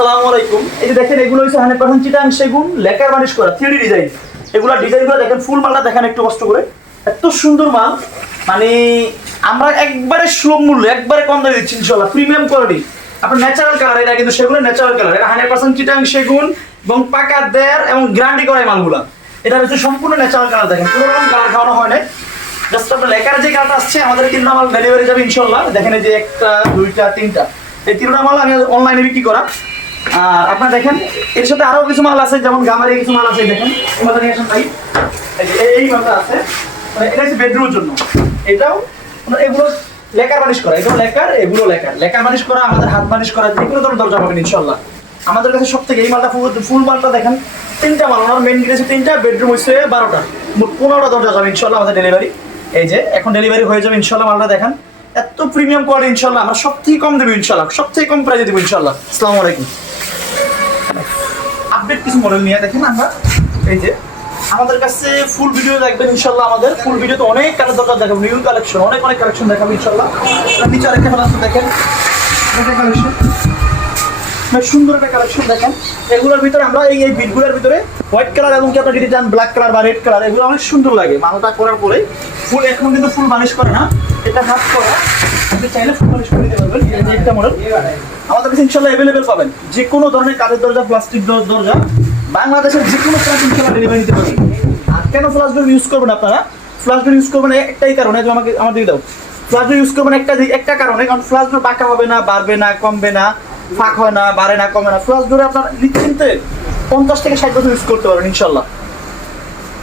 আসসালামু আলাইকুম। এই যে দেখেন এগুলো হচ্ছে 100% চিটাং সেগুন লেকার বানিশ করা 3D ডিজাইন। এগুলা ডিজাইনগুলো দেখেন, ফুল মালটা দেখেন একটু কষ্ট করে, এত সুন্দর মাল। মানে আমরা একবারে সুলভ মূল্য, একবারে কম দামে দিচ্ছি ইনশাআল্লাহ, প্রিমিয়াম কোয়ালিটি। আপনার ন্যাচারাল কালার, এটা কিন্তু সেগুনের ন্যাচারাল কালার, এটা 100% চিটাং সেগুন এবং পাকা দেয়ার এবং গ্যারান্টি করা এই মালগুলা। এটা হচ্ছে সম্পূর্ণ ন্যাচারাল কালার, দেখেন কোনো রকম কালার খাওয়ানো হয় না। জাস্ট আপনার লেকার যে কালারটা আসছে আমাদের কিন্তু মাল ডেলিভারি যাবে ইনশাআল্লাহ। দেখেন এই যে একটা দুইটা তিনটা, এই তিনটা মাল আমি অনলাইনে বিক্রি করা। আর আপনারা দেখেন এর সাথে আরো কিছু মাল আছে, যেমন গামারি কিছু মাল আছে। দেখেন এই মালটা নিয়ে আসেন ভাই, এই মালটা আছে, মানে এটা হচ্ছে বেডরুমের জন্য। এটাও এগুলো লেকার বানিশ করা, এগুলো লেকার, এগুলো লেকার, লেকার বানিশ করা, আমাদের হাত বানিশ করা, যে কোনো ধরনের দরজা পাবেন ইনশাআল্লাহ আমাদের কাছে। সব থেকে এই মালটা ফুল মালটা দেখেন, তিনটা মাল, ওনার মেন গেট আছে তিনটা, বেডরুম হচ্ছে 12টা, মোট 15টা দরজা যাবে ইনশাআল্লাহ আমাদের ডেলিভারি। এই যে এখন ডেলিভারি হয়ে যাবে ইনশাআল্লাহ। মালটা দেখেন এত প্রিমিয়াম কোয়ালিটি ইনশাআল্লাহ, আমরা সব থেকে কম দেবো ইনশাআল্লাহ, সব থেকে কম প্রাইসে দেবো ইনশাআল্লাহ। আসসালামু আলাইকুম। আপডেট কিছু মডেল নিয়ে দেখেন আমরা, এই যে আমাদের কাছে ফুল ভিডিও দেখবেন ইনশাআল্লাহ। আমাদের ফুল ভিডিওতে অনেক কালার দরকার দেখাবো, নিউ কালেকশন, অনেক কালেকশন দেখাবো ইনশাআল্লাহ। নিচে আরেকটা কালেকশন দেখেন, এটা কালেকশন বেশ সুন্দর একটা কালেকশন দেখেন। এগুলোর ভিতরে আমরা এই বিটগুলোর ভিতরে হোয়াইট কালার এবং কি আপনার যদি চান ব্ল্যাক কালার বা রেড কালার, এগুলো অনেক সুন্দর লাগে। মালটা করার পরে ফুল, এখন কিন্তু ফুল বানিশ করে না, এটা হাত করা, আপনি চাইলে ফুল বানিশ করে দিতে পারবেন। এই যে একটা মডেল আমাদের কাছে ইনশাআল্লাহ অ্যাভেলেবেল পাবেন। যে কোনো ধরনের কাঠের দরজা, প্লাস্টিক দরজা, বাংলাদেশের যে কোনো প্রান্ত ইনশাআল্লাহ ডেলিভারি দিতে পারবেন। আর কেন ফ্লাশ ডোর ইউজ করবেন আপনারা? ফ্লাশ ডোর ইউজ করবেন একটাই কারণে, আমার দিয়ে দাও। ফ্লাশ ডোর ইউজ করবেন একটা কারণে, কারণ ফ্লাশ ডোর বাঁকা হবে না, বাড়বে না, কমবে না, ফাঁক হয় না, বাড়ে না, কমে না। ফ্লাশ ডোরে আপনার নিশ্চিন্তে 50 থেকে 60 বছর ইউজ করতে পারবেন ইনশাআল্লাহ।